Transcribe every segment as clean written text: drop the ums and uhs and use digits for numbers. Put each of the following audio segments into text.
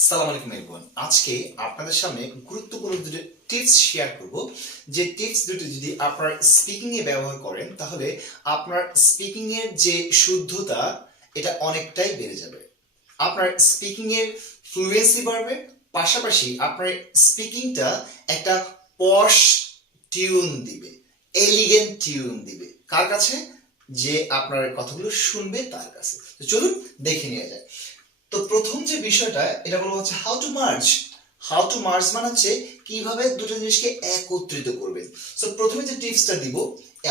আসসালামু আলাইকুম এভরিওয়ান। আজকে আপনাদের সামনে গুরুত্বপূর্ণ দুটো টিপস শেয়ার করব। যে টিপস দুটো যদি আপনারা স্পিকিং এ ব্যবহার করেন তাহলে আপনার স্পিকিং এর যে শুদ্ধতা এটা অনেকটাই বেড়ে যাবে। আপনার স্পিকিং এর ফ্লুয়েন্সি বাড়বে, পাশাপাশি আপনার স্পিকিংটা একটা পশ টিউন দিবে, এলিগেন্ট টিউন দিবে। কার কাছে? যে আপনার কথাগুলো শুনবে তার কাছে। তো চলুন দেখে নেওয়া যায়। তো প্রথম যে বিষয়টা এটা বলা হচ্ছে হাউ টু মার্জ মানে হচ্ছে কিভাবে দুটো জিনিসকে একত্রিত করবে। সো প্রথমে যে টিপসটা দিব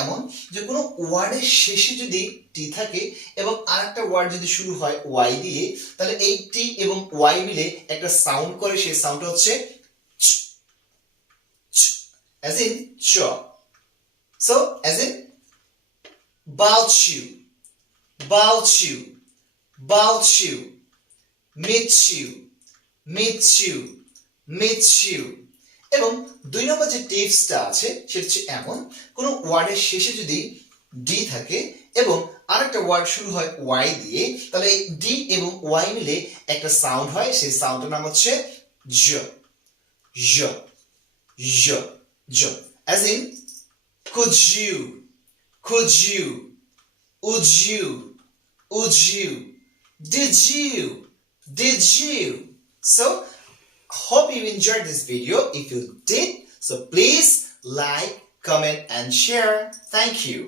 এমন যে কোনো ওয়ার্ডের শেষে যদি টি থাকে এবং আরেকটা ওয়ার্ড যদি শুরু হয় ওয়াই দিয়ে, তাহলে এই টি এবং ওয়াই মিলে একটা সাউন্ড করে, সেই সাউন্ডটা হচ্ছে চ, চ, as in চ। So as in about you, about you, about you, meet you, meet you, meet you। এবং দুই নম্বর যে টিপসটা আছে সেটা হচ্ছে এমন, কোনো ওয়ার্ডের শেষে যদি ডি থাকে এবং আরেকটা ওয়ার্ড শুরু হয় ওয়াই দিয়ে, তাহলে এই ডি এবং ওয়াই মিলে একটা সাউন্ড হয়, সেই সাউন্ডের নাম হচ্ছে জ, জ, জ, জ। as in could you, could you, would you, would you, did you, did you? So hope you enjoyed this video. If you did, so please like, comment and share. Thank you.